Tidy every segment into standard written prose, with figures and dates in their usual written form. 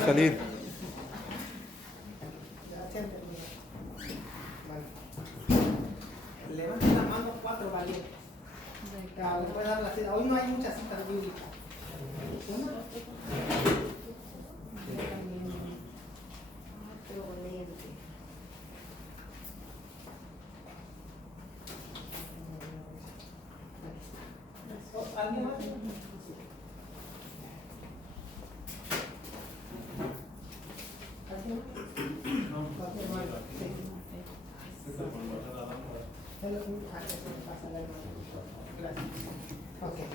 Salir. Levante la mano 4 valientes. Les voy a dar la cita. Hoy no hay muchas citas bíblicas. ¿Una? ¿Alguien más? Okay.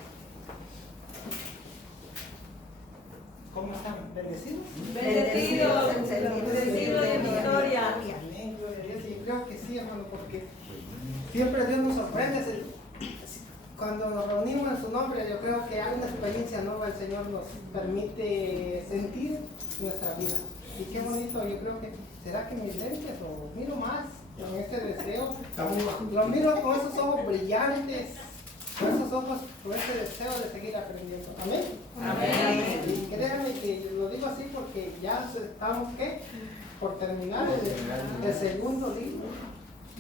¿Cómo están? ¿Bendecidos? Bendecido y en victoria. Amén, gloria a Dios. Y creo que sí, hermano, porque siempre Dios nos sorprende. Cuando nos reunimos en su nombre, yo creo que hay una experiencia nueva, el Señor nos permite sentir nuestra vida. Y qué bonito, yo creo que, ¿será que mis lentes o miro más con este deseo? Lo miro con esos ojos brillantes, con esos ojos, con ese deseo de seguir aprendiendo. Amén. Amén. Y créanme que lo digo así porque ya estamos, ¿qué? Por terminar el segundo libro.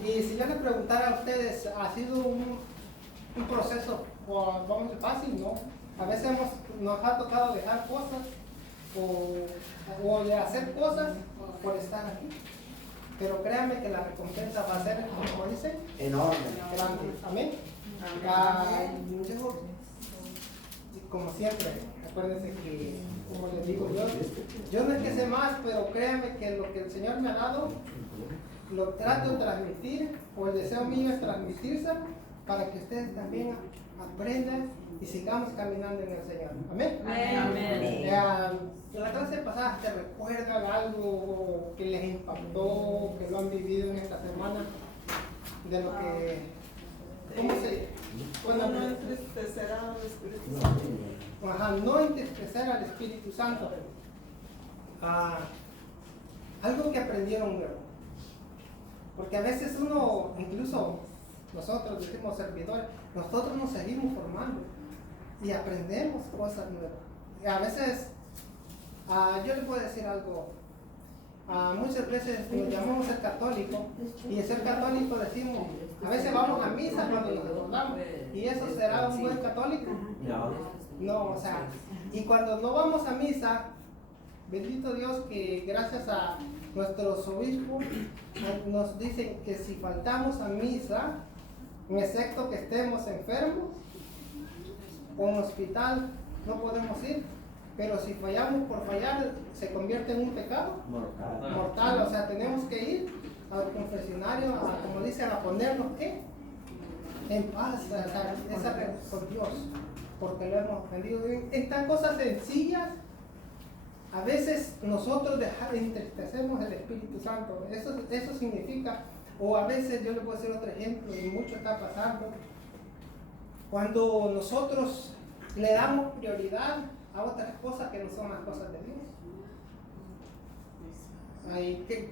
Y si yo le preguntara a ustedes, ¿ha sido un proceso, o vamos a decir, fácil? No. A veces nos ha tocado dejar cosas o de hacer cosas por estar aquí. Pero créanme que la recompensa va a ser, como dicen, enorme. grande. Amén. Como siempre, acuérdense que, como les digo yo no es que sé más, pero créanme que lo que el Señor me ha dado, lo trato de transmitir, o el deseo mío es transmitirse para que ustedes también aprendan y sigamos caminando en el Señor. Amén. Amén. En la clase pasada, ¿te recuerdan algo que les impactó, que lo han vivido en esta semana? De lo que, ¿cómo se? Bueno, no entristecer al Espíritu Santo. Ajá, no entristecer al Espíritu Santo. Algo que aprendieron nuevo. Porque a veces uno, incluso nosotros decimos servidores, nosotros nos seguimos formando y aprendemos cosas nuevas. Y a veces, yo les puedo decir algo, muchas veces nos llamamos ser católico y el ser católico decimos, a veces vamos a misa cuando nos acordamos, y eso será un buen católico. No, o sea, y cuando no vamos a misa, bendito Dios que gracias a nuestros obispos nos dicen que si faltamos a misa, excepto que estemos enfermos o en hospital, no podemos ir. Pero si fallamos por fallar, se convierte en un pecado mortal. O sea, tenemos que ir al confesionario, como dicen, a ponernos ¿qué? En paz, o sea, con Dios, porque lo hemos aprendido. En tan cosas sencillas, a veces nosotros entristecemos el Espíritu Santo. Eso significa, o a veces yo le puedo hacer otro ejemplo, y mucho está pasando, cuando nosotros le damos prioridad a otras cosas que no son las cosas de Dios. Ay, ¿qué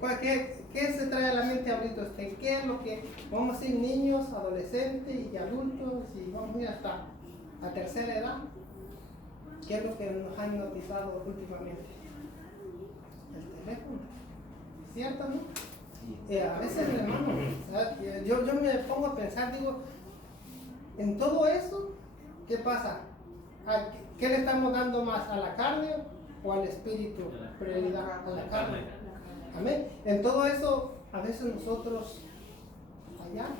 se trae a la mente ahorita usted? ¿Qué es lo que vamos a decir niños, adolescentes y adultos y vamos a ir hasta la tercera edad? ¿Qué es lo que nos han hipnotizado últimamente? El teléfono, ¿cierto, no? A veces, hermano, yo me pongo a pensar, digo, en todo eso, ¿qué pasa? ¿Qué le estamos dando más? ¿A la carne o al espíritu? Prioridad a la carne. Amén. En todo eso, a veces nosotros fallamos.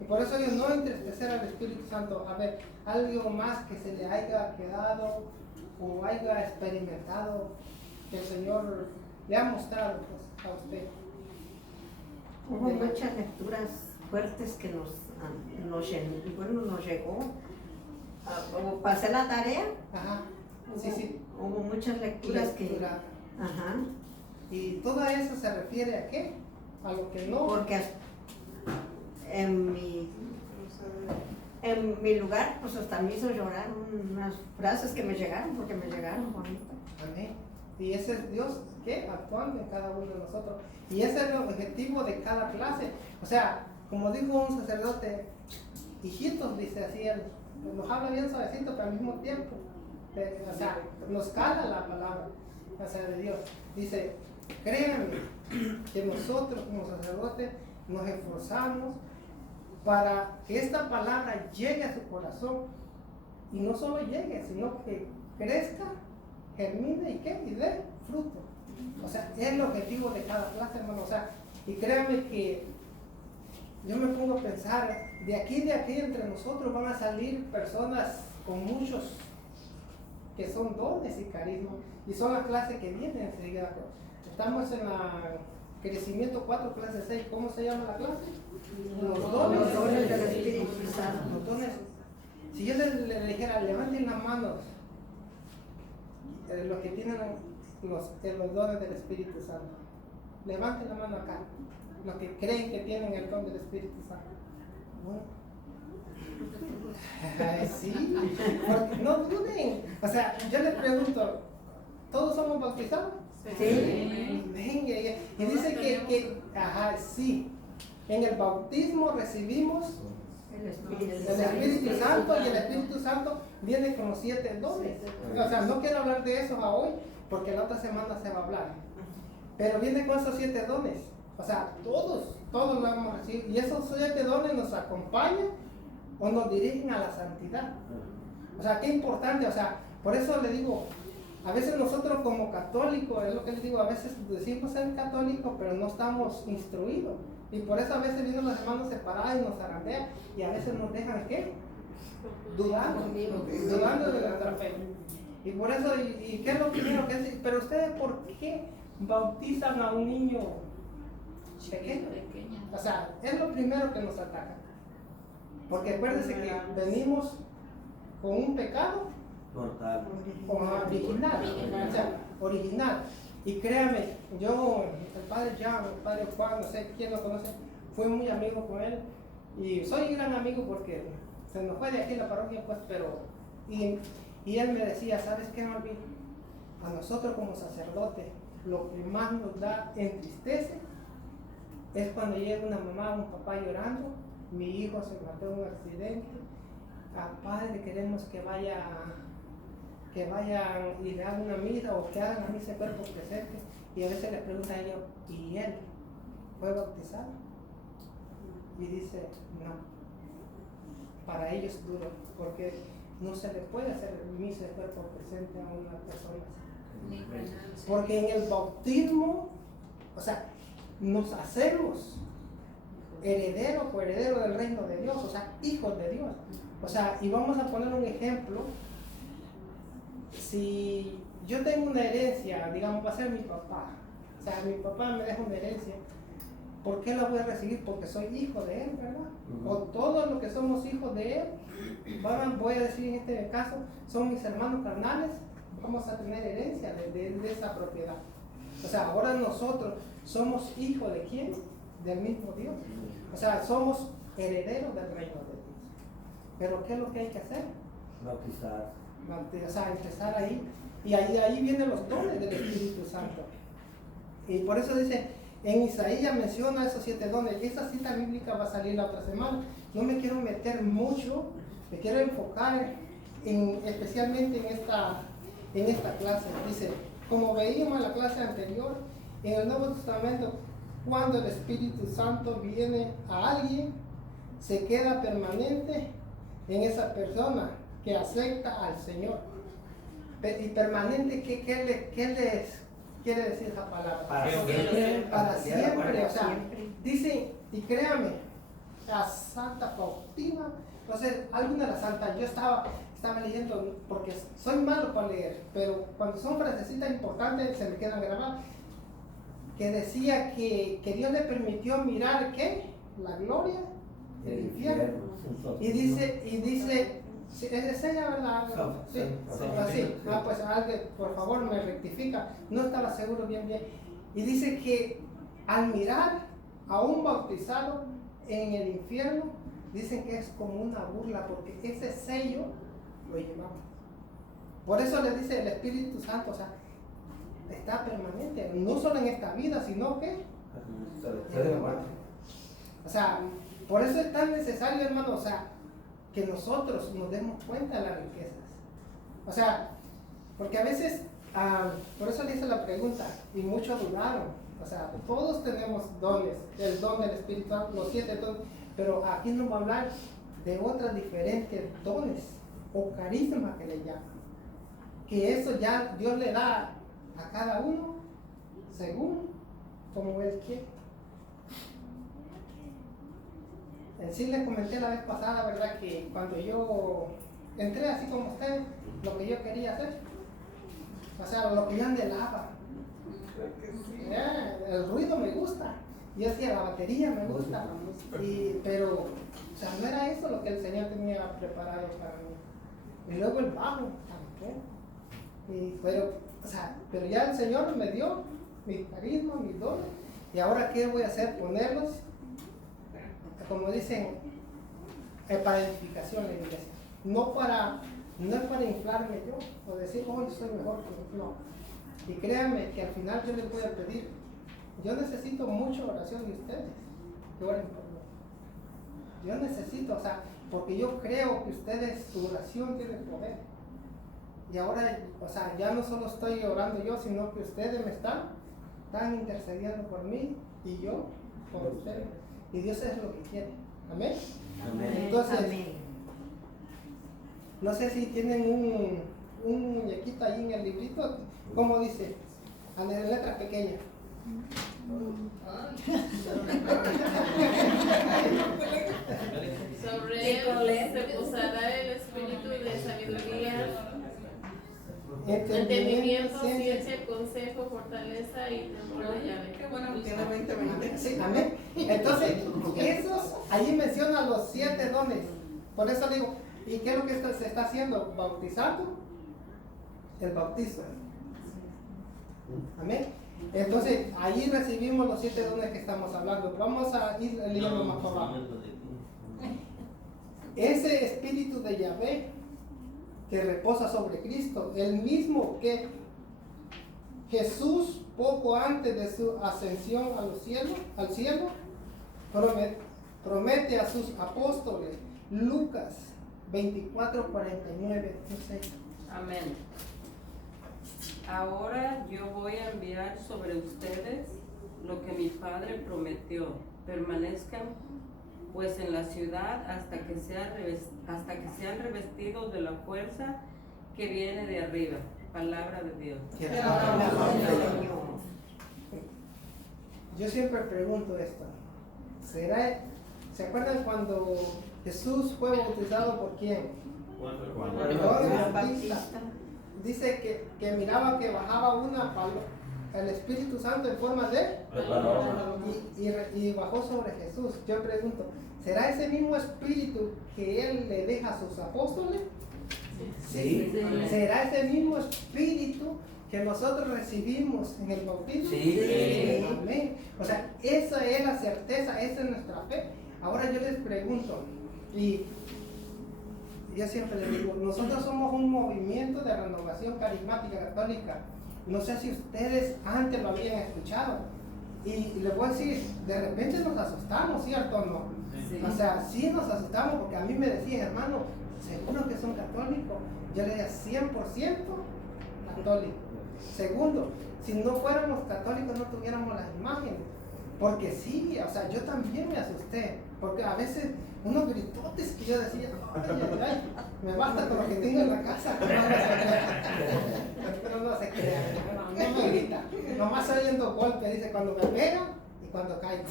Y por eso yo no entristecer al Espíritu Santo. A ver, algo más que se le haya quedado o haya experimentado que el Señor le ha mostrado pues, a usted. Hubo muchas lecturas fuertes que nos llegó. Como pasé la tarea, Ajá. Sí. hubo muchas lecturas que... Ajá. Y todo eso se refiere a qué? A lo que no. Porque en mi lugar, pues hasta me hizo llorar unas frases que me llegaron, porque me llegaron bonitas. Amén. Y ese es Dios, ¿qué? Actuando en cada uno de nosotros. Y ese es el objetivo de cada clase. O sea, como dijo un sacerdote, hijitos, dice así él, nos habla bien suavecito, pero al mismo tiempo, o sea, nos cala la palabra. o sea, de Dios. Dice, créanme que nosotros como sacerdotes nos esforzamos para que esta palabra llegue a su corazón y no solo llegue, sino que crezca, germine y ¿qué? Y dé fruto. O sea, es el objetivo de cada clase, hermano. O sea, y créanme que yo me pongo a pensar, de aquí entre nosotros van a salir personas con muchos que son dones y carismas, y son las clases que vienen enseguida. Estamos en la crecimiento 4, clase 6. ¿Cómo se llama la clase? Los dones del Espíritu Santo. Los dones. Si yo le dijera, levanten las manos, los que tienen los dones del Espíritu Santo, levanten la mano acá, los que creen que tienen el don del Espíritu Santo. Bueno. Ay, sí, porque no duden. O sea, yo les pregunto, ¿todos somos bautizados? Sí. Venga, y dice ajá, sí, en el bautismo recibimos El Espíritu el Espíritu Santo, y el Espíritu Santo viene con los 7 dones. O sea, no quiero hablar de eso a hoy, porque la otra semana se va a hablar. Pero viene con esos 7 dones. O sea, todos lo vamos a recibir. Y esos 7 dones nos acompañan o nos dirigen a la santidad. O sea, qué importante. O sea, por eso le digo, a veces nosotros como católicos, es lo que les digo, a veces decimos ser católicos, pero no estamos instruidos. Y por eso a veces vienen los hermanos separados y nos zarandean, y a veces nos dejan, ¿qué? Dudando de nuestra fe. Y por eso, ¿y qué es lo primero que es? Pero ustedes, ¿por qué bautizan a un niño pequeño? O sea, es lo primero que nos ataca. Porque acuérdense que venimos con un pecado original. O sea, original. Y créame, yo, el padre Jan, el padre Juan, no sé quién lo conoce, fui muy amigo con él. Y soy gran amigo porque se nos fue de aquí la parroquia, pues, pero... Y él me decía, ¿sabes qué, Marvin? A nosotros como sacerdotes, lo que más nos da entristece es cuando llega una mamá o un papá llorando, mi hijo se mató en un accidente, padre, queremos que vayan y le hagan una misa o que hagan la misa de cuerpo presente, y a veces le preguntan a ellos, ¿y él fue bautizado? Y dice, no, para ellos es duro, porque no se le puede hacer misa de cuerpo presente a una persona así. Porque en el bautismo, o sea, nos hacemos herederos o herederos del reino de Dios, o sea, hijos de Dios. O sea, y vamos a poner un ejemplo. Si yo tengo una herencia, digamos, va a ser mi papá, o sea, mi papá me deja una herencia, ¿por qué la voy a recibir? Porque soy hijo de él, ¿verdad? O todos los que somos hijos de él, voy a decir en este caso, son mis hermanos carnales, vamos a tener herencia de esa propiedad. O sea, ahora nosotros somos hijos de ¿quién? Del mismo Dios. O sea, somos herederos del reino de Dios. Pero ¿qué es lo que hay que hacer? Bautizar. O sea, empezar ahí. Y ahí vienen los dones del Espíritu Santo. Y por eso dice, en Isaías menciona esos 7 dones. Esa cita bíblica va a salir la otra semana. No me quiero meter mucho, me quiero enfocar especialmente en esta clase. Dice, como veíamos en la clase anterior, en el Nuevo Testamento, cuando el Espíritu Santo viene a alguien, se queda permanente en esa persona que acepta al Señor. Y permanente, ¿qué les quiere decir esa palabra? Para siempre. Para siempre. O sea, dice, y créame, la Santa Faustina, no sé, alguna de las santas, yo estaba leyendo, porque soy malo para leer, pero cuando son frasecitas importantes se me quedan grabadas, que decía que Dios le permitió mirar, ¿qué? La gloria del infierno. Y dice, es ella, ¿verdad? Sí, así. Pues alguien, por favor, me rectifica. No estaba seguro bien. Y dice que al mirar a un bautizado en el infierno, dicen que es como una burla, porque ese sello lo llevamos. Por eso le dice el Espíritu Santo, o sea, está permanente, no solo en esta vida, sino que en la muerte. O sea, por eso es tan necesario, hermano, o sea, que nosotros nos demos cuenta de las riquezas. O sea, porque a veces Por eso le hice la pregunta y muchos dudaron. O sea, todos tenemos dones, el don del Espíritu Santo, los 7 dones, pero aquí nos va a hablar de otros diferentes dones o carismas que le llaman. Que eso ya Dios le da a cada uno según como Él quiere. En sí les comenté la vez pasada, ¿verdad? Que cuando yo entré así como usted, lo que yo quería hacer, o sea, lo que yo anhelaba. El ruido me gusta. Yo decía, la batería me gusta. Pero, o sea, no era eso lo que el Señor tenía preparado para mí. Y luego el bajo también. Pero ya el Señor me dio mi carisma, mis dones. Y ahora, ¿qué voy a hacer? Ponerlos, como dicen, para edificación en la iglesia. No es para inflarme yo o decir, oh, yo soy mejor que no. Y créanme que al final yo les voy a pedir, yo necesito mucha oración de ustedes, que oren por mí. Yo necesito, o sea, porque yo creo que ustedes, su oración tiene poder. Y ahora, o sea, ya no solo estoy orando yo, sino que ustedes me están intercediendo por mí y yo por ustedes. Y Dios es lo que quiere. Amén. Amén. Entonces, Amén. no sé si tienen un muñequito ahí en el librito, ¿cómo dice? En letras pequeñas. Sobre él se posará el espíritu de sabiduría, entendimiento, ciencia, consejo, fortaleza y temor de llave. Qué bueno que tiene 2020. Sí, amén. Entonces, esos, allí menciona los 7 dones. Por eso digo, ¿y qué es lo que se está haciendo? Bautizando el bautizo. Amén. Entonces, ahí recibimos los 7 dones que estamos hablando. Vamos a ir leyendo más para abajo. Ese espíritu de Yahvé que reposa sobre Cristo, el mismo que Jesús poco antes de su ascensión al cielo, promete a sus apóstoles. Lucas 24:49. No sé. Amén. Ahora yo voy a enviar sobre ustedes lo que mi Padre prometió. Permanezcan pues en la ciudad hasta que sean revestidos de la fuerza que viene de arriba. Palabra de Dios. Yo siempre pregunto esto. ¿Se acuerdan cuando Jesús fue bautizado por quién? Juan el Bautista. Dice que miraba que bajaba el Espíritu Santo en forma de y bajó sobre Jesús. Yo pregunto, ¿será ese mismo Espíritu que Él le deja a sus apóstoles? Sí. ¿Será ese mismo Espíritu que nosotros recibimos en el bautismo? Sí. Amén. O sea, esa es la certeza, esa es nuestra fe. Ahora yo les pregunto, y yo siempre les digo, nosotros somos un movimiento de renovación carismática católica. No sé si ustedes antes lo habían escuchado. Y les voy a decir, de repente nos asustamos, ¿cierto o no? Sí. O sea, sí nos asustamos porque a mí me decían, hermano, ¿seguro que son católicos? Yo le decía, 100% católico. Segundo, si no fuéramos católicos no tuviéramos las imágenes. Porque sí, o sea, yo también me asusté. Porque a veces unos gritotes que yo decía, ay, me basta con lo que tengo en la casa. Pero no se crean, no me grita. Nomás oyendo golpes, dice cuando me pegan y cuando caigo.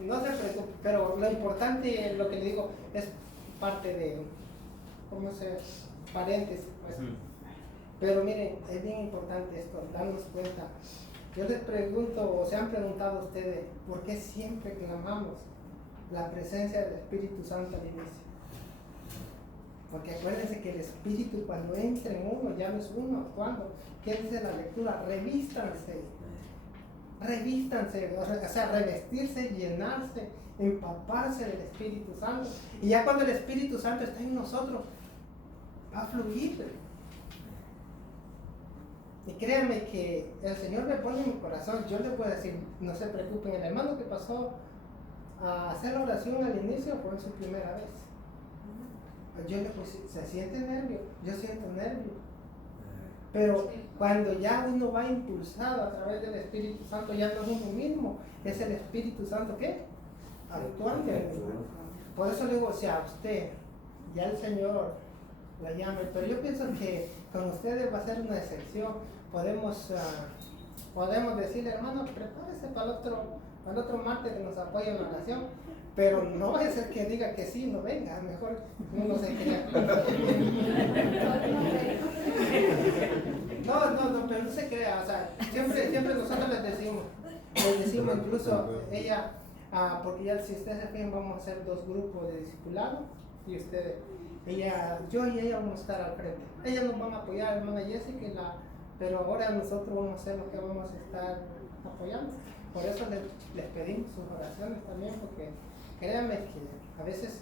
No se preocupe, pero lo importante, lo que le digo, es parte de, ¿cómo se paréntesis, pues. Pero miren, es bien importante esto, darnos cuenta. Yo les pregunto, o se han preguntado ustedes, ¿por qué siempre clamamos la presencia del Espíritu Santo al inicio? Porque acuérdense que el Espíritu cuando entra en uno, ya no es uno actuando. ¿Qué dice la lectura? Revístanse, o sea, revestirse, llenarse, empaparse del Espíritu Santo. Y ya cuando el Espíritu Santo está en nosotros, va a fluir. Y créanme que el Señor me pone en mi corazón, yo les puedo decir, no se preocupen, el hermano que pasó a hacer la oración al inicio fue su primera vez. Yo le puse, ¿se siente nervio? Yo siento nervio. Pero cuando ya uno va impulsado a través del Espíritu Santo, ya no es uno mismo, es el Espíritu Santo que actuando en uno. Por eso le digo, si a usted ya el Señor la llame, pero yo pienso que con ustedes va a ser una excepción. Podemos decirle, hermano, prepárese para el otro martes que nos apoye en la oración, pero no va a ser que diga que sí, no venga, mejor uno se crea. No, pero no se crea, o sea, siempre nosotros les decimos incluso ella, porque ya si ustedes se fijan, vamos a hacer 2 grupos de discipulado y ustedes, yo y ella vamos a estar al frente. Ellas nos van a apoyar, hermana Jessica, pero ahora nosotros vamos a hacer lo que vamos a estar apoyando. Por eso les pedimos sus oraciones también, porque créanme que a veces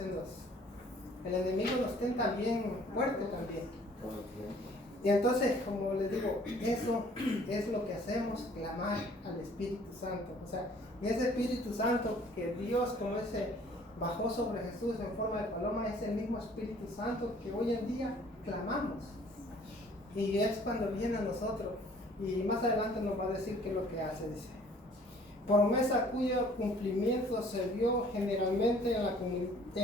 el enemigo nos tenta bien fuerte también. Y entonces, como les digo, eso es lo que hacemos, clamar al Espíritu Santo. O sea, ese Espíritu Santo que Dios, como ese bajó sobre Jesús en forma de paloma, es el mismo Espíritu Santo que hoy en día clamamos. Y es cuando viene a nosotros. Y más adelante nos va a decir qué es lo que hace, dice. Promesa cuyo cumplimiento se vio generalmente en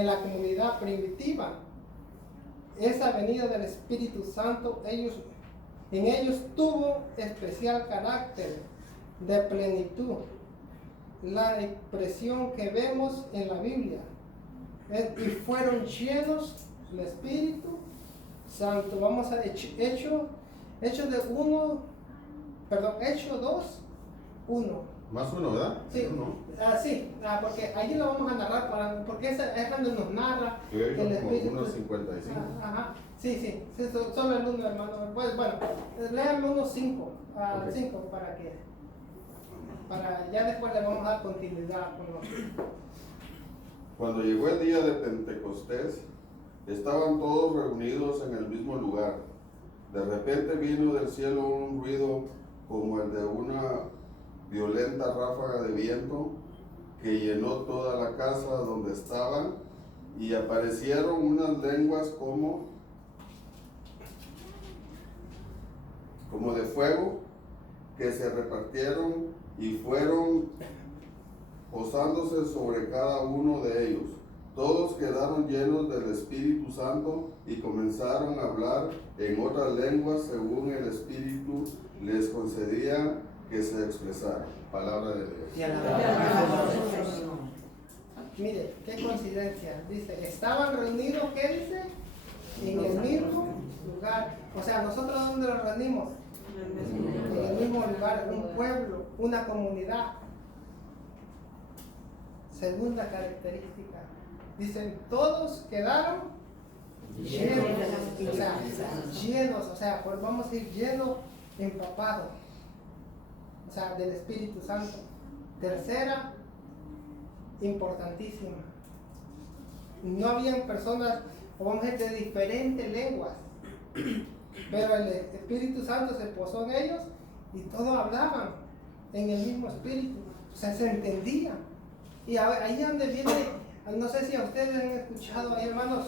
la comunidad primitiva. Esa venida del Espíritu Santo en ellos tuvo especial carácter de plenitud. La expresión que vemos en la Biblia. Y fueron llenos del Espíritu Santo. Vamos a Hechos 2, 1. Más 1, ¿verdad? Sí, Uno. porque allí lo vamos a narrar, porque es cuando nos narra Yo he que el hecho como Espíritu. 1.55. Ajá, sí, solo el 1, hermano. Pues bueno, léame unos 5, Ok. 5 para ya después le vamos a dar continuidad con los. Cuando llegó el día de Pentecostés, estaban todos reunidos en el mismo lugar. De repente vino del cielo un ruido como el de una violenta ráfaga de viento que llenó toda la casa donde estaban, y aparecieron unas lenguas como de fuego, que se repartieron y fueron posándose sobre cada uno de ellos. Todos quedaron llenos del Espíritu Santo y comenzaron a hablar en otras lenguas según el Espíritu les concedía que se expresara. Palabra de Dios. Y alabamos. Mire, qué coincidencia. Dice, estaban reunidos, ¿qué dice? En el mismo lugar. O sea, ¿nosotros dónde nos reunimos? En el mismo lugar, un pueblo, una comunidad. Segunda característica. Dicen, todos quedaron llenos. O sea, llenos, o sea, pues vamos a ir llenos, empapados. O sea, del Espíritu Santo. Tercera, importantísima. No habían personas, o vamos a decir, de diferentes lenguas, pero el Espíritu Santo se posó en ellos y todos hablaban en el mismo Espíritu. O sea, se entendían. Y ahí es donde viene, no sé si a ustedes han escuchado, hay hermanos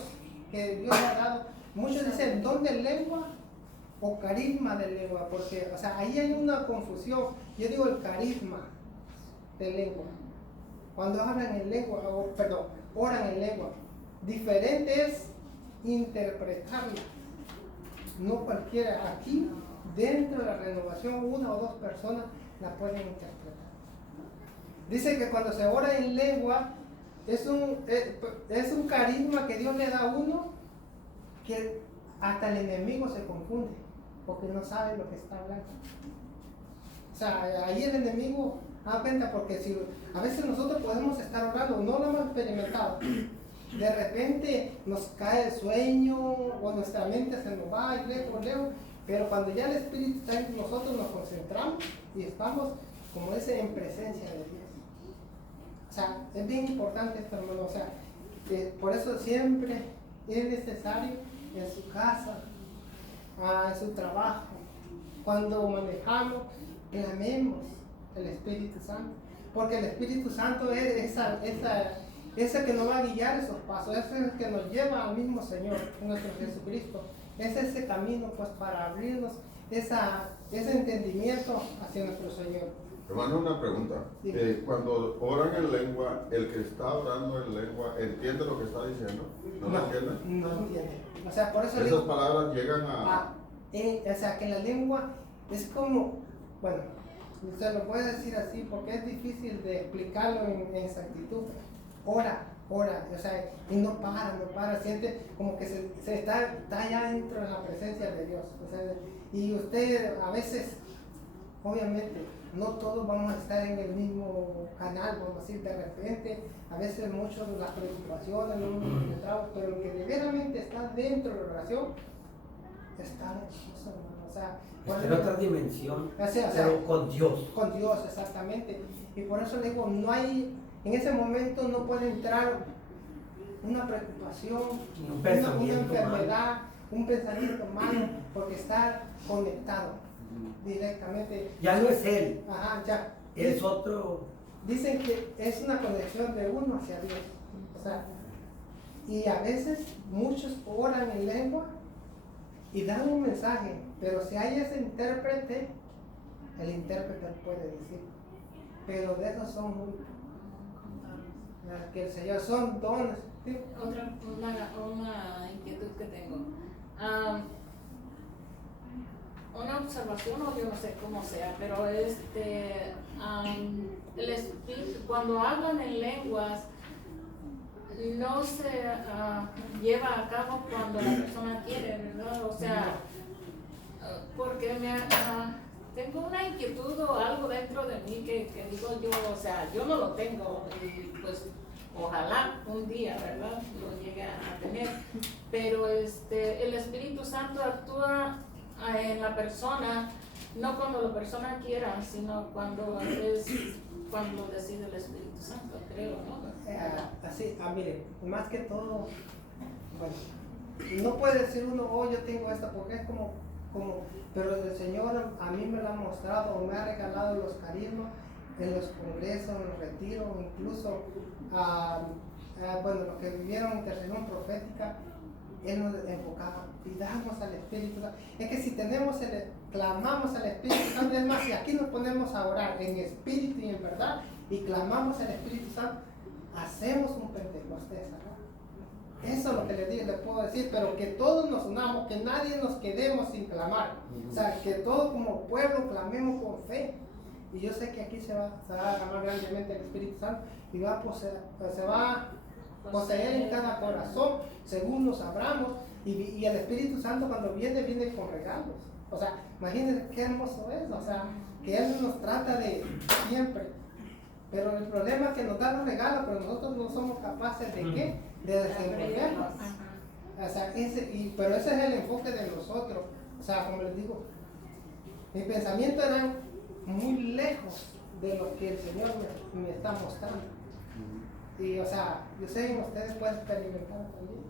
que Dios ha dado, muchos dicen don de lengua o carisma de lengua, porque, o sea, ahí hay una confusión. Yo digo el carisma de lengua. Cuando hablan en lengua, oran en lengua. Diferente es interpretarla. No cualquiera. Aquí, dentro de la renovación, 1 o 2 personas la pueden interpretar. Dice que cuando se ora en lengua, es un carisma que Dios le da a uno, que hasta el enemigo se confunde, porque no sabe lo que está hablando. O sea, ahí el enemigo da cuenta, porque si a veces nosotros podemos estar orando, no lo hemos experimentado, de repente nos cae el sueño o nuestra mente se nos va y lejos, pero cuando ya el Espíritu está en nosotros, nos concentramos y estamos como ese en presencia de Dios. O sea, es bien importante esto, hermano. O sea, por eso siempre es necesario en su casa, en su trabajo, cuando manejamos, clamemos el Espíritu Santo, porque el Espíritu Santo es ese que nos va a guiar esos pasos, es el que nos lleva al mismo Señor, nuestro Jesucristo. Es ese camino, pues, para abrirnos ese entendimiento hacia nuestro Señor. Hermano, una pregunta. Sí. Cuando oran en lengua, el que está orando en lengua, ¿entiende lo que está diciendo? ¿No lo entiende? No entiende. O sea, por eso Esas digo, palabras llegan a... o sea, que la lengua es como, bueno, se lo puedo decir así porque es difícil de explicarlo en exactitud. Ora, o sea, y no para, siente como que se está ya dentro de la presencia de Dios. O sea, y usted a veces, obviamente, no todos vamos a estar en el mismo canal, vamos a decir, de repente, a veces muchos de las preocupaciones, no nos concentramos, pero lo que verdaderamente está dentro de la oración, está en eso, hermano. O sea, Está en otra dimensión, o sea, pero con Dios. con Dios, exactamente. Y por eso le digo, no hay, en ese momento no puede entrar una preocupación, Un una pensamiento enfermedad, un pensamiento malo, porque está conectado directamente. Ya no es Él, Ajá, ya. es otro. Dicen que es una conexión de uno hacia Dios. O sea, y a veces muchos oran en lengua y dan un mensaje, pero si hay ese intérprete, el intérprete puede decir. Pero de esos son muy que el Señor son dones. ¿Sí? Una inquietud que tengo. Una observación, o yo no sé cómo sea, pero el espíritu, cuando hablan en lenguas, no se lleva a cabo cuando la persona quiere, ¿verdad? O sea, porque tengo una inquietud o algo dentro de mí que digo yo, o sea, yo no lo tengo y pues ojalá un día, ¿verdad?, lo llegue a tener, pero el Espíritu Santo actúa en la persona, no cuando la persona quiera, sino cuando decide el Espíritu Santo, creo, ¿no? Así, mire, más que todo, bueno, no puede decir uno, oh, yo tengo esto, porque es como, pero el Señor a mí me lo ha mostrado, o me ha regalado los carismas en los congresos, en los retiros, incluso, bueno, los que vivieron intercesión profética, Él nos enfocaba, pidamos al Espíritu Santo. Es que si clamamos al Espíritu Santo, es más, si aquí nos ponemos a orar en espíritu y en verdad, y clamamos al Espíritu Santo, hacemos un Pentecostés, ¿no? Eso es lo que les puedo decir, pero que todos nos unamos, que nadie nos quedemos sin clamar. O sea, que todos como pueblo clamemos con fe. Y yo sé que aquí se va a ganar grandemente el Espíritu Santo y se va a poseer en cada corazón según nos abramos. Y el Espíritu Santo cuando viene con regalos. O sea, imagínense qué hermoso es. O sea, que Él nos trata de siempre. Pero el problema es que nos da los regalos, pero nosotros no somos capaces de ¿qué? De desenvolverlos. O sea, pero ese es el enfoque de nosotros. O sea, como les digo, mis pensamientos eran muy lejos de lo que el Señor me está mostrando. Y, o sea, yo sé que ustedes pueden experimentar también.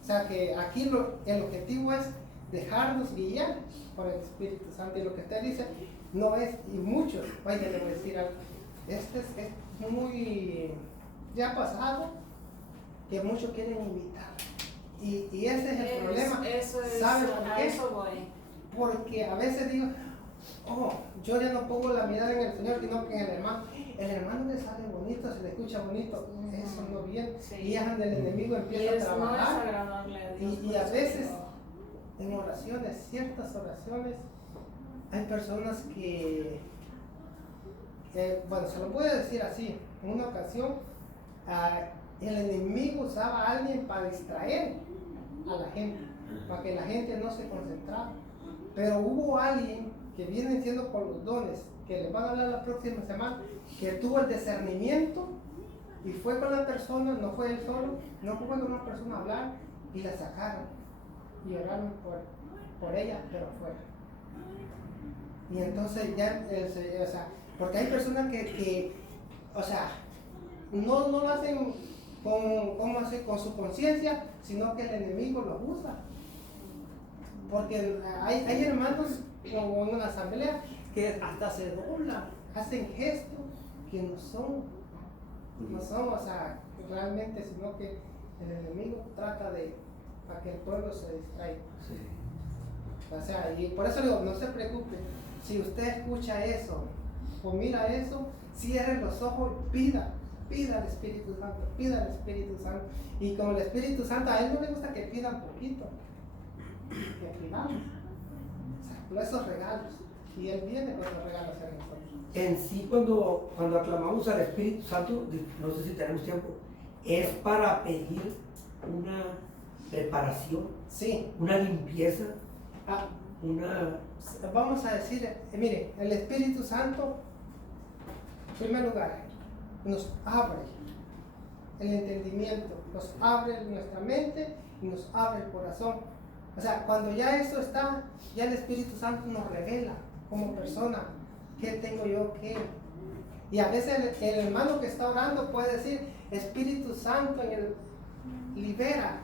O sea, que aquí el objetivo es dejarnos guiar por el Espíritu Santo. Y lo que usted dice no es, y muchos, oye, le voy a decir algo. Es muy ya pasado que muchos quieren imitar. Y ese es el problema. Eso es, ¿Saben por a qué? eso voy. Porque a veces digo, oh, yo ya no pongo la mirada en el Señor, sino que en el hermano. El hermano le sale bonito, se le escucha bonito, eso no viene. Sí. Y es donde el enemigo empieza a No es trabajar. agradable a Dios. Y a veces, en oraciones, ciertas oraciones, hay personas que bueno, se lo puedo decir así. En una ocasión, el enemigo usaba a alguien para distraer a la gente, para que la gente no se concentrara. Pero hubo alguien que viene siendo por los dones, que les van a hablar la próxima semana, que tuvo el discernimiento y fue con la persona, no fue él solo, no fue con una persona a hablar y la sacaron y oraron por ella, pero fuera. Y entonces ya, o sea, porque hay personas que o sea, no lo hacen con su conciencia, sino que el enemigo los usa. Porque hay hermanos como en una asamblea que hasta se doblan, hacen gestos que no son, o sea, realmente, sino que el enemigo trata para que el pueblo se distraiga. Sí. O sea, y por eso digo, no se preocupe. Si usted escucha eso o mira eso, cierre los ojos, pida al Espíritu Santo, pida al Espíritu Santo. Y como el Espíritu Santo, a él no le gusta que pidan poquito, que pidamos. O sea, esos regalos. Y él viene con los regalos a nosotros. En sí, cuando aclamamos al Espíritu Santo, no sé si tenemos tiempo, es para pedir una preparación, Sí. una limpieza, Ah, una... vamos a decir, mire, el Espíritu Santo, en primer lugar, nos abre el entendimiento, nos abre nuestra mente y nos abre el corazón. O sea, cuando ya eso está, ya el Espíritu Santo nos revela como persona qué tengo yo, qué. Y a veces el hermano que está orando puede decir, Espíritu Santo, libera.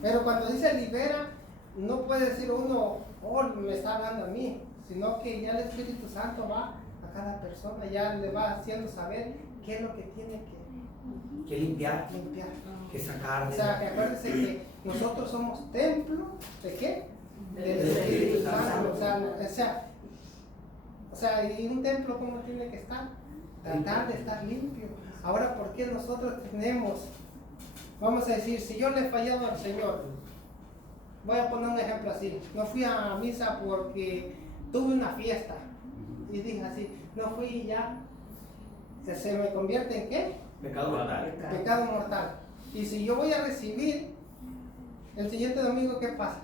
Pero cuando dice libera, no puede decir uno, oh, me está hablando a mí, sino que ya el Espíritu Santo va a cada persona, ya le va haciendo saber qué es lo que tiene que limpiar, limpiar. que sacar. O sea, que acuérdense que nosotros somos templo ¿de qué? Del Espíritu Santo. O sea, y un templo, ¿cómo tiene que estar? Tratar de estar limpio. Ahora, ¿por qué nosotros tenemos, vamos a decir, si yo le he fallado al Señor, voy a poner un ejemplo así, no fui a misa porque tuve una fiesta y dije así, no fui y ya, se me convierte en ¿qué? Pecado mortal. Pecado mortal. Y si yo voy a recibir el siguiente domingo, ¿qué pasa?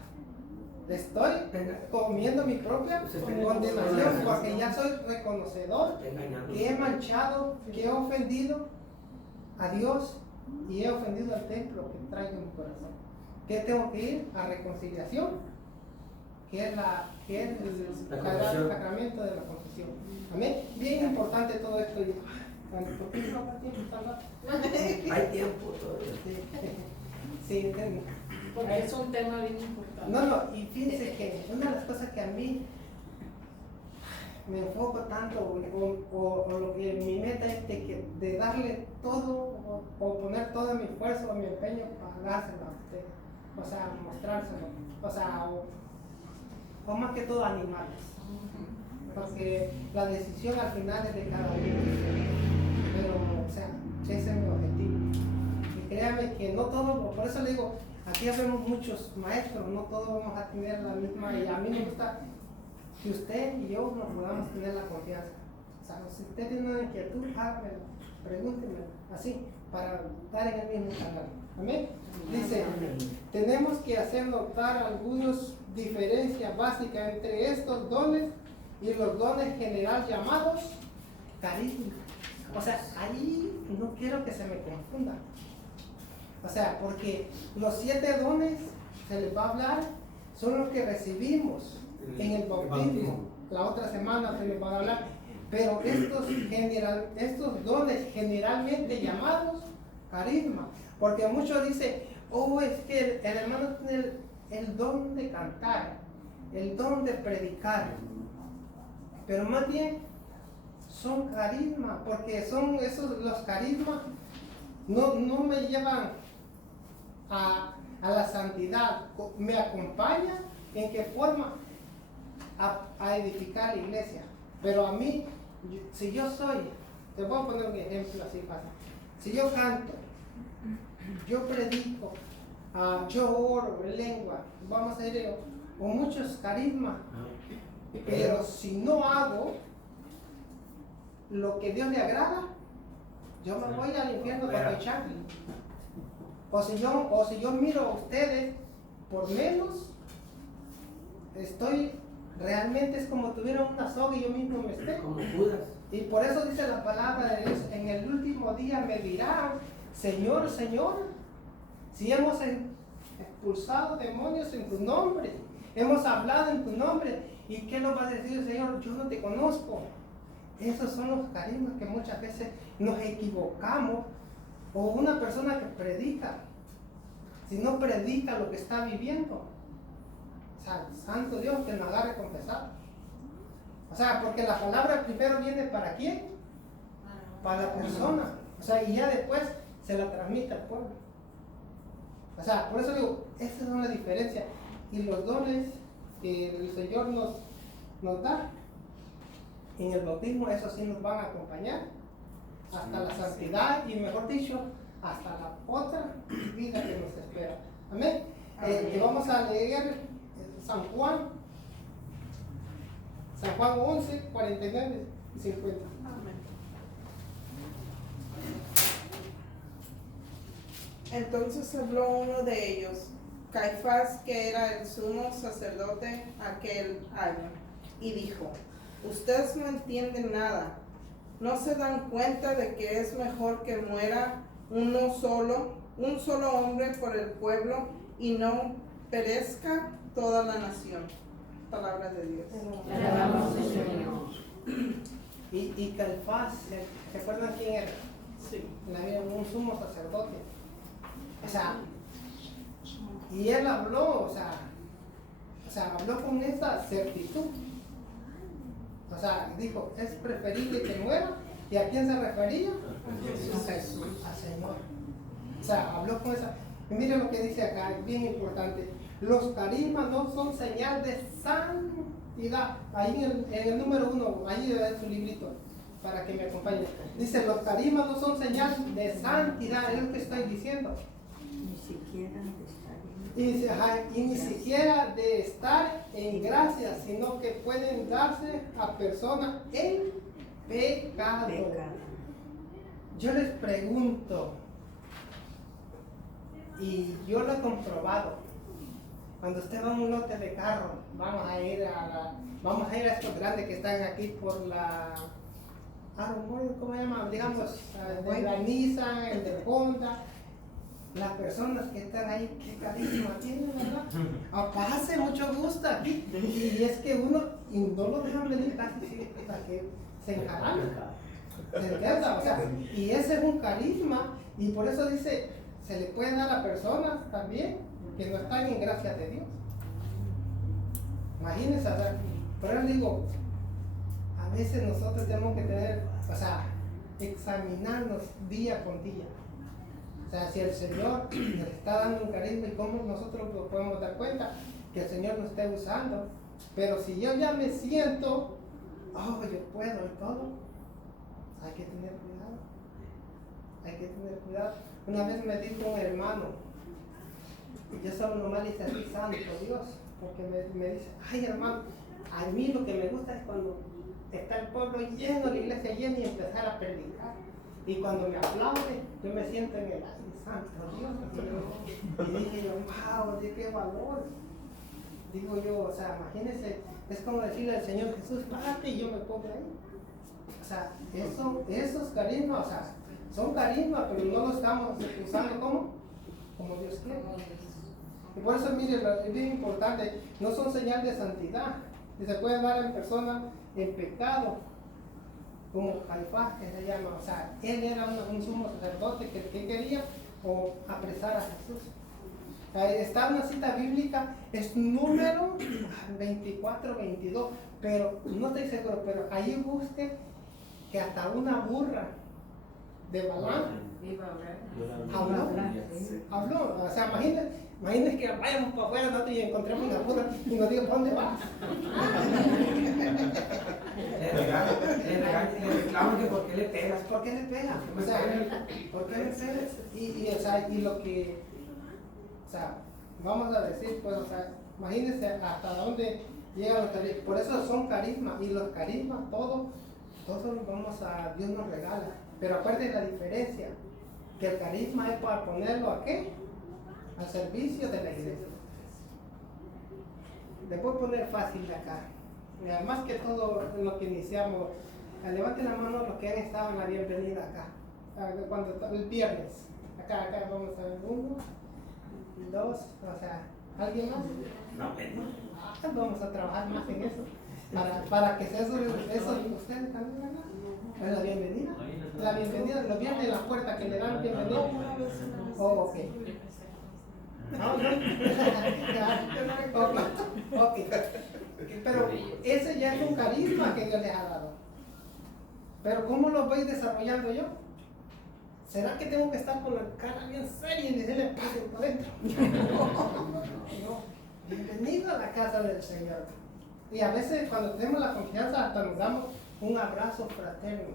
Estoy comiendo mi propia condenación porque ya soy reconocedor que he manchado, que he ofendido a Dios y he ofendido al templo que traigo en mi corazón. ¿Qué tengo que ir? A reconciliación, que es el sacramento de la confesión. Amén. Bien importante todo esto. ¿Por qué no va tiempo tan rápido? Hay tiempo todavía. Sí, entiendo. Porque es un tema bien importante. No, y fíjense que una de las cosas que a mí me enfoco tanto, o lo que mi meta es de darle todo, o poner todo mi esfuerzo, mi empeño para dárselo a usted, o sea, mostrárselo, o sea, o más que todo animarles, porque la decisión al final es de cada uno, pero, o sea, ese es mi objetivo. Y créame que no todo, por eso le digo, aquí vemos muchos maestros, no todos vamos a tener la misma, y a mí me gusta que usted y yo nos podamos tener la confianza. O sea, si usted tiene una inquietud, hágamelo, pregúntemelo, así, para estar en el mismo canal. Amén. Dice, tenemos que hacer notar algunas diferencias básicas entre estos dones y los dones general llamados carisma. O sea, ahí no quiero que se me confunda. O sea, porque los 7 dones, se les va a hablar, son los que recibimos en el bautismo. La otra semana se les va a hablar. Pero estos dones generalmente llamados carisma. Porque muchos dicen, oh, es que el hermano tiene el don de cantar, el don de predicar. Pero más bien son carisma, porque son esos los carismas, no me llevan a la santidad, me acompañan en qué forma a edificar la iglesia. Pero a mí, si yo soy, te voy a poner un ejemplo así fácil, si yo canto, yo predico, yo oro en lengua, vamos a ir con muchos carismas, pero si no hago lo que Dios le agrada, yo me voy al infierno para echarle. O si yo miro a ustedes por menos, realmente es como tuviera una soga y yo mismo me espejo. Como Judas. Y por eso dice la palabra de Dios, en el último día me dirán, Señor, Señor, si hemos expulsado demonios en tu nombre, hemos hablado en tu nombre, ¿y qué nos va a decir el Señor? Yo no te conozco. Esos son los carismas que muchas veces nos equivocamos. O una persona que predica, si no predica lo que está viviendo, o sea, santo Dios, que nos haga confesar. O sea, porque la palabra primero viene ¿para quién? Para la persona. O sea, y ya después se la transmite al pueblo. O sea, por eso digo, esa es una diferencia. Y los dones que el Señor nos da. En el bautismo, eso sí nos van a acompañar hasta la santidad y, mejor dicho, hasta la otra vida que nos espera. Amén. Y vamos a leer San Juan 11, 49 y 50. Entonces habló uno de ellos, Caifás, que era el sumo sacerdote aquel año, y dijo: ustedes no entienden nada, no se dan cuenta de que es mejor que muera un solo hombre por el pueblo y no perezca toda la nación. Palabra de Dios. Alabamos al Señor. Y Caifás, ¿se acuerdan quién era? Sí. Había un sumo sacerdote. O sea, y él habló, o sea, habló con esa certitud. O sea, dijo, es preferible que muera. ¿Y a quién se refería? A Jesús, al Señor. O sea, habló con esa. Y miren lo que dice acá, es bien importante. Los carismas no son señal de santidad. Ahí en el número 1, ahí es su librito, para que me acompañe. Dice, los carismas no son señal de santidad, es lo que estoy diciendo. Ni siquiera de estar Y, dice, y ni siquiera de estar en gracia, sino que pueden darse a personas en pecado. Yo les pregunto, y yo lo he comprobado, cuando usted va a un lote de carro, vamos a ir a estos grandes que están aquí por la ¿cómo se llama? Digamos, de la Nissan, el de Honda. Las personas que están ahí, qué carisma tienen, ¿verdad? Hace mucho gusto aquí. Y es que uno, y no lo dejan venir casi hasta que se encargan. ¿Se entiende? O sea, y ese es un carisma, y por eso dice, se le puede dar a personas también que no están en gracia de Dios. Imagínense, o sea, por eso digo, a veces nosotros tenemos que tener, o sea, examinarnos día con día. O sea, si el Señor nos está dando un carisma, y cómo nosotros nos podemos dar cuenta que el Señor nos esté usando. Pero si yo ya me siento, yo puedo y todo, hay que tener cuidado. Hay que tener cuidado. Una vez me dijo un hermano, yo solo nomás le hice así, santo Dios, porque me dice, ay hermano, a mí lo que me gusta es cuando está el pueblo lleno, la iglesia llena, y empezar a predicar. Y cuando me aplaude, yo me siento en el aire, santo Dios. Y dije yo, wow, de qué valor. Digo yo, o sea, imagínense, es como decirle al Señor Jesús, párate, y yo me pongo ahí. O sea, esos carismas, o sea, son carismas, pero no los estamos usando como Dios quiere. Y por eso, mire, es bien importante, no son señal de santidad. Y se puede dar en persona en pecado, como Caifás, que se llama. O sea, él era un sumo sacerdote que quería apresar a Jesús. Está una cita bíblica, es número 24-22, pero no estoy seguro, pero ahí busque que hasta una burra de Balaam habló. O sea, imagínense que vayamos para afuera nosotros y encontremos una burra y nos digan, ¿para dónde vas? Le reclaman que ¿por qué le pegas? ¿Por qué le pegas? O sea, ¿por qué le pegas? O sea, y lo que, o sea, vamos a decir, pues, o sea, imagínense hasta dónde llegan los carismas. Por eso son carismas, y los carismas, todos Dios nos regala. Pero acuérdense la diferencia, que el carisma es para ponerlo ¿a qué? Al servicio de la iglesia. Le voy a poner fácil de acá. Más que todo en lo que iniciamos, levanten la mano los que han estado en la bienvenida acá. Cuando el viernes. Acá vamos a ver 1, 2, o sea, ¿alguien más? No. Vamos a trabajar más en eso. Para que sea eso ustedes también, ¿verdad? ¿Es la bienvenida? La bienvenida, los viernes en la puerta que le dan bienvenida. Ok. Ok. Pero ese ya es un carisma que Dios les ha dado. Pero ¿cómo lo voy desarrollando yo? ¿Será que tengo que estar con la cara bien seria y decirle pasen para adentro? No. bienvenido a la casa del Señor. Y a veces cuando tenemos la confianza hasta nos damos un abrazo fraterno.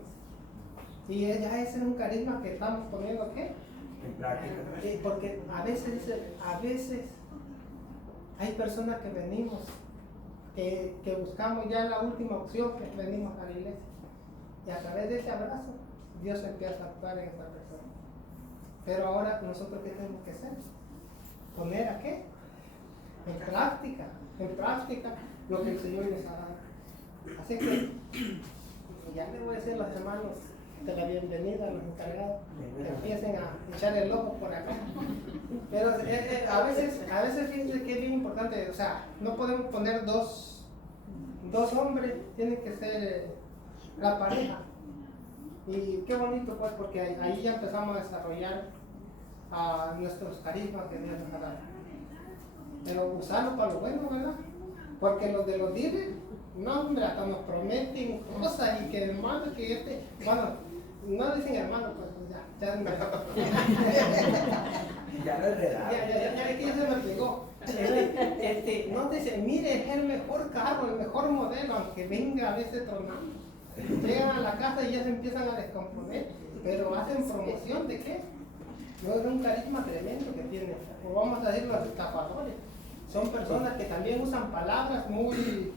Y ya ese es un carisma que estamos poniendo, ¿qué? En práctica. Porque a veces hay personas que venimos, que buscamos ya la última opción, que venimos a la iglesia. Y a través de ese abrazo, Dios empieza a actuar en esa persona. Pero ahora nosotros, ¿qué tenemos que hacer? ¿Poner a qué? En práctica lo que el Señor nos ha dado. Así que ya le voy a decir a los hermanos de la bienvenida a los encargados que empiecen a echar el ojo por acá. Pero a veces fíjense que es bien importante, o sea, no podemos poner dos hombres, tiene que ser la pareja. Y qué bonito pues, porque ahí ya empezamos a desarrollar nuestros carismas que Dios nos ha dado. Pero usarlo para lo bueno, ¿verdad? Porque los de los líderes, no hombre, hasta nos prometen cosas y que hermano, que bueno, no dicen hermano, pues ya Ya lo enredaron. ya que ya se me pegó. No dicen, mire, es el mejor carro, el mejor modelo, aunque venga a veces tronando. Llegan a la casa y ya se empiezan a descomponer, pero hacen promoción de qué? No es un carisma tremendo que tienen. O vamos a decir los estafadores. Son personas que también usan palabras muy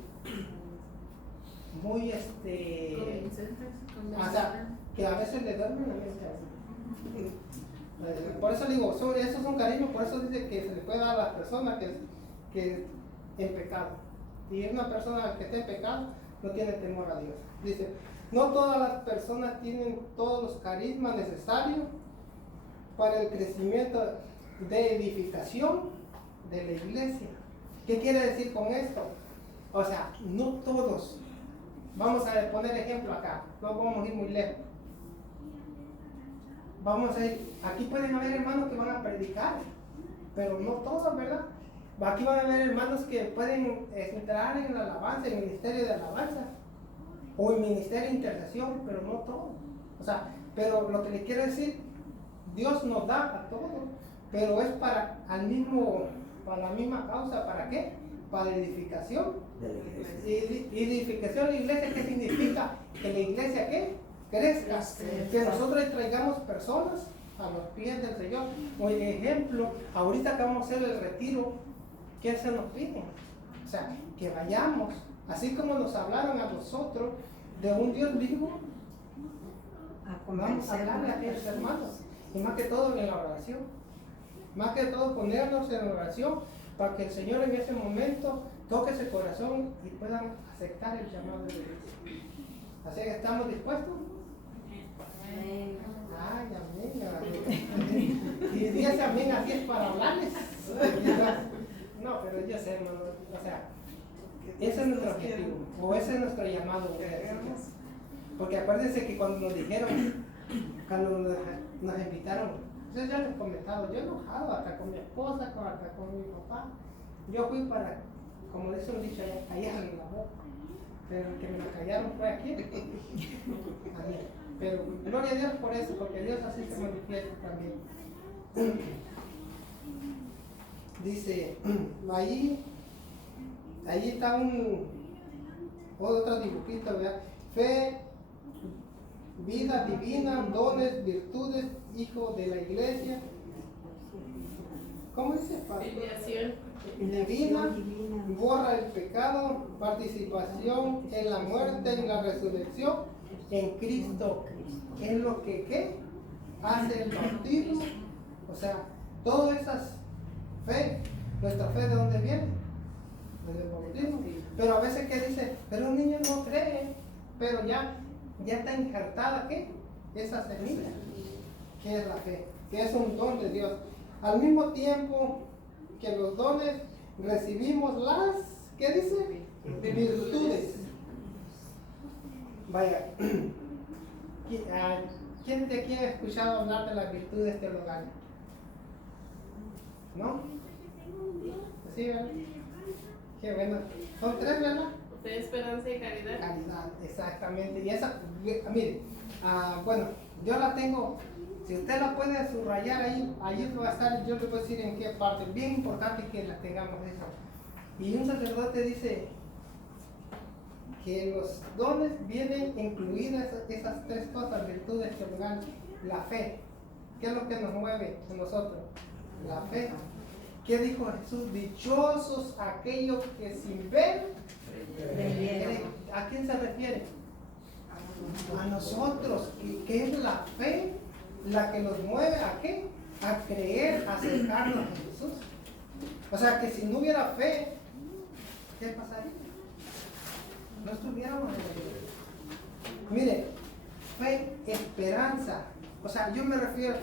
o sea, que a veces le duermen la mente. Por eso digo, esos son carismas, por eso dice que se le puede dar a las personas que en pecado. Y una persona que está en pecado no tiene temor a Dios. Dice, no todas las personas tienen todos los carismas necesarios para el crecimiento de edificación de la iglesia. ¿Qué quiere decir con esto? O sea, no todos. Vamos a poner ejemplo acá, no vamos a ir muy lejos. Vamos a ir, aquí pueden haber hermanos que van a predicar, pero no todos, ¿verdad? Aquí van a haber hermanos que pueden entrar en la alabanza, en el ministerio de alabanza, o en ministerio de intercesión, pero no todos. O sea, pero lo que les quiero decir, Dios nos da a todos, pero es para la misma causa. ¿Para qué? Para edificación. De la iglesia. Y edificación de la iglesia, ¿qué significa? Que la iglesia, ¿qué? Crezca. Que nosotros traigamos personas a los pies del Señor. Por ejemplo, ahorita que vamos a hacer el retiro, ¿qué se nos pide? O sea, que vayamos, así como nos hablaron a nosotros de un Dios vivo, vamos a hablarle a aquellos hermanos. Y más que todo en la oración. Más que todo ponernos en oración para que el Señor en ese momento toque ese corazón y puedan aceptar el llamado de Dios. Así que estamos dispuestos. Ay, amén. Y dice amén, así es para hablarles. No, pero yo sé, hermano, o sea, ese es nuestro objetivo, o ese es nuestro llamado. Porque acuérdense que cuando nos dijeron, cuando nos invitaron, yo ya les he comentado, yo enojado hasta con mi esposa, hasta con mi papá. Yo fui para, como dice un dicho allá, callarle la boca. Pero el que me lo callaron fue aquí. A mí. Pero gloria a Dios por eso, porque Dios así se manifiesta también. Dice, ahí está otro dibujito, ¿verdad? Fe, vida divina, dones, virtudes, hijo de la iglesia. ¿Cómo dice? Filiación. Divina, borra el pecado, participación en la muerte, en la resurrección, en Cristo. Es lo que ¿qué? Hace el bautismo. O sea, todas esas fe, nuestra fe, ¿de dónde viene? Del bautismo. Pero a veces que dice, pero un niño no cree, pero ya está injertada ¿qué? Esa semilla, que es la fe, que es un don de Dios. Al mismo tiempo que los dones recibimos las, ¿qué dice? Virtudes. Vaya, ¿quién de aquí ha escuchado hablar de las virtudes teologales? ¿No? Sí, ¿verdad? Qué bueno. Son tres, ¿verdad? Fe, esperanza y caridad. Caridad, exactamente. Y esa, mire, bueno, yo la tengo. Si usted la puede subrayar ahí va a estar, yo le voy a decir en qué parte. Bien importante que la tengamos esa. Y un sacerdote dice que los dones vienen incluidas esas tres cosas, virtudes que dan la fe. ¿Qué es lo que nos mueve a nosotros? La fe. ¿Qué dijo Jesús? Dichosos aquellos que sin ver creen. ¿A quién se refiere? A nosotros, que es la fe la que nos mueve a qué? A creer, a acercarnos a Jesús. O sea que si no hubiera fe, ¿qué pasaría? No estuviéramos en la vida. Mire, fe, esperanza. O sea, yo me refiero,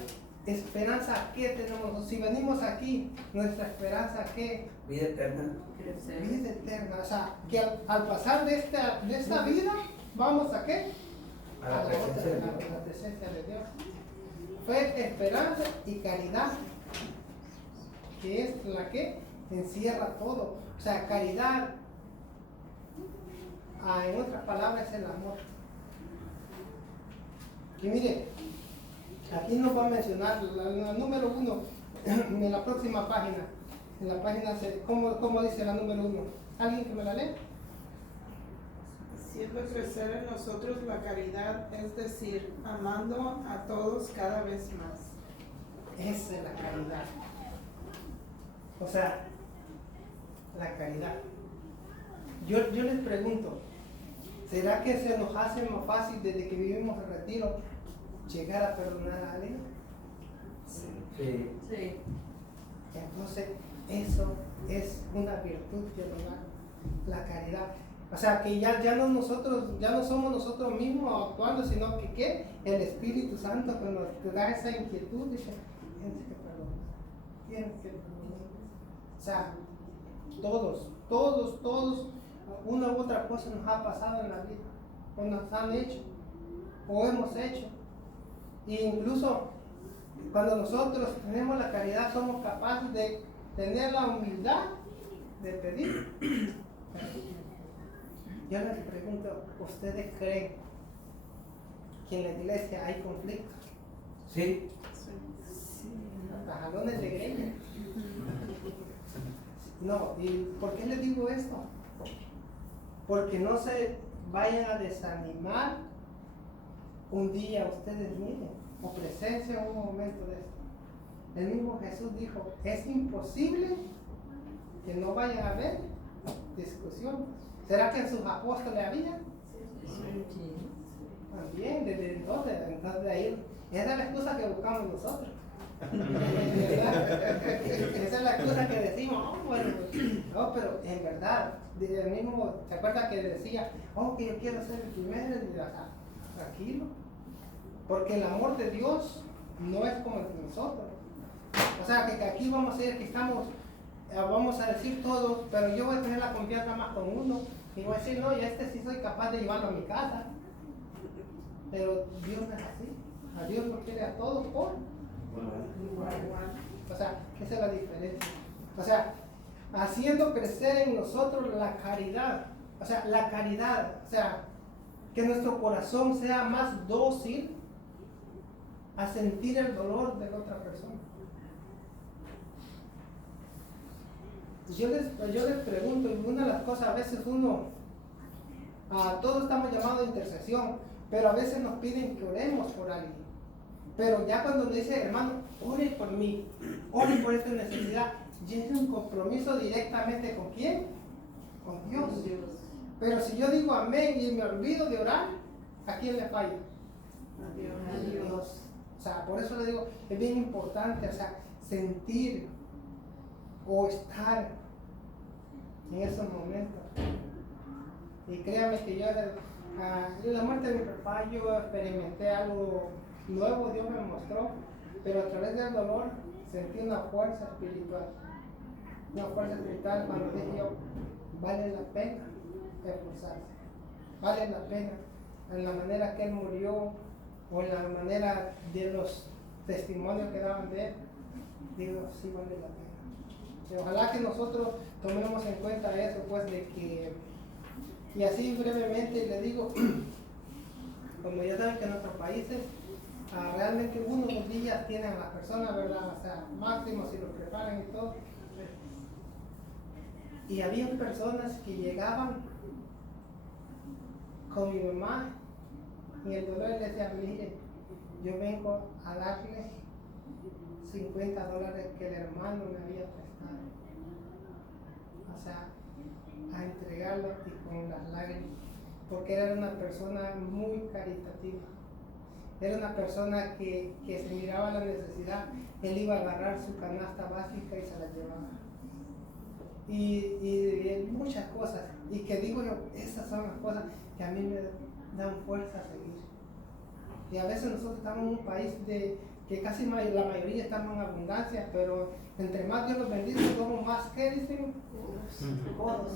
esperanza a qué tenemos. Si venimos aquí, nuestra esperanza a qué? Vida eterna. Vida eterna. O sea, que al pasar de esta vida, ¿vamos a qué? A la presencia de Dios. A la presencia de Dios. Fe, esperanza y caridad, que es la que encierra todo. O sea, caridad, en otras palabras, es el amor. Y mire, aquí nos va a mencionar la número 1 en la próxima página. En la página, ¿cómo dice la número 1? ¿Alguien que me la lee? Haciendo crecer en nosotros la caridad, es decir, amando a todos cada vez más. Esa es la caridad. O sea, la caridad. Yo les pregunto, ¿será que se nos hace más fácil desde que vivimos el retiro llegar a perdonar a alguien? Sí. Sí. Entonces, eso es una virtud que nos da la caridad. O sea, que ya no somos nosotros mismos actuando, sino que ¿qué? El Espíritu Santo que nos da esa inquietud, dice, tienes que perdonar, tienes que perdonar. O sea, todos, una u otra cosa nos ha pasado en la vida, o nos han hecho, o hemos hecho. E incluso cuando nosotros tenemos la caridad, somos capaces de tener la humildad de pedir. Yo les pregunto, ¿ustedes creen que en la iglesia hay conflictos? Sí. Hasta jalones de greña. No, ¿y por qué les digo esto? Porque no se vayan a desanimar un día ustedes miren o presencian un momento de esto. El mismo Jesús dijo, es imposible que no vayan a haber discusiones. ¿Será que en sus apóstoles había? También, desde entonces de ahí, esa es la excusa que buscamos nosotros. ¿Verdad? Esa es la excusa que decimos, no, pero en verdad, el mismo, ¿se acuerda que decía, que yo quiero ser el primero? Tranquilo, porque el amor de Dios no es como el de nosotros. O sea, que aquí vamos a ser, que estamos, vamos a decir todo, pero yo voy a tener la confianza más con uno, y voy a decir, no, ya sí soy capaz de llevarlo a mi casa. Pero Dios no es así. A Dios lo quiere a todos por igual. O sea, esa es la diferencia. O sea, haciendo crecer en nosotros la caridad. O sea, la caridad. O sea, que nuestro corazón sea más dócil a sentir el dolor de la otra persona. Yo les pregunto, y una de las cosas, a veces todos estamos llamados a intercesión, pero a veces nos piden que oremos por alguien. Pero ya cuando nos dice, hermano, ore por mí, ore por esta necesidad, ya es un compromiso directamente con ¿quién? Con Dios. Pero si yo digo amén y me olvido de orar, ¿a quién le fallo? A Dios. O sea, por eso le digo, es bien importante, o sea, sentir o estar en esos momentos. Y créanme que yo en la muerte de mi papá yo experimenté algo nuevo, Dios me mostró, pero a través del dolor sentí una fuerza espiritual cuando dije yo, vale la pena esforzarse, vale la pena en la manera que él murió o en la manera de los testimonios que daban de él. Digo, sí vale la pena. Y ojalá que nosotros tomemos en cuenta eso, pues de que, y así brevemente le digo, como ya saben que en nuestros países realmente 1 o 2 días tienen a las personas, ¿verdad? O sea, máximo si los preparan y todo. Y había personas que llegaban con mi mamá y el dolor le decía, mire, yo vengo a darle $50 que el hermano me había prestado. O sea, a entregarlo y con las lágrimas, porque era una persona muy caritativa. Era una persona que se miraba la necesidad, él iba a agarrar su canasta básica y se la llevaba. Y muchas cosas, y que digo yo, esas son las cosas que a mí me dan fuerza a seguir. Y a veces nosotros estamos en un país que casi la mayoría estamos en abundancia, pero entre más Dios los bendice, somos más que dicen, todos.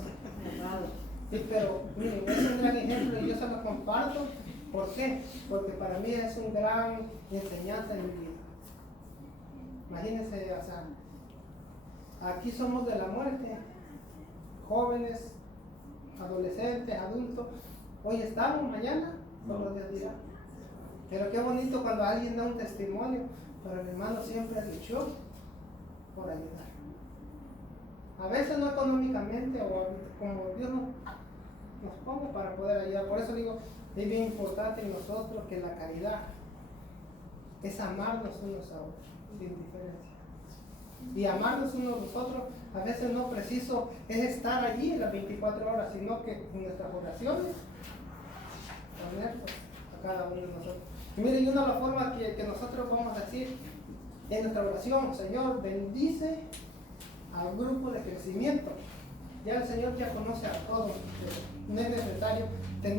Pero miren, es un gran ejemplo y yo se lo comparto. ¿Por qué? Porque para mí es una gran enseñanza en mi vida. Imagínense, o sea, aquí somos de la muerte, jóvenes, adolescentes, adultos. Hoy estamos, mañana, solo Dios dirá. Pero qué bonito cuando alguien da un testimonio, pero el hermano siempre luchó por ayudar. A veces no económicamente o como Dios nos ponga para poder ayudar. Por eso digo, es bien importante en nosotros que la caridad es amarnos unos a otros, sin diferencia. Y amarnos unos a los otros, a veces no preciso es estar allí en las 24 horas, sino que en nuestras oraciones, ponernos a cada uno de nosotros. Y miren, y una de las formas que nosotros vamos a decir en nuestra oración, Señor, bendice al grupo de crecimiento. Ya el Señor ya conoce a todos, no es necesario tener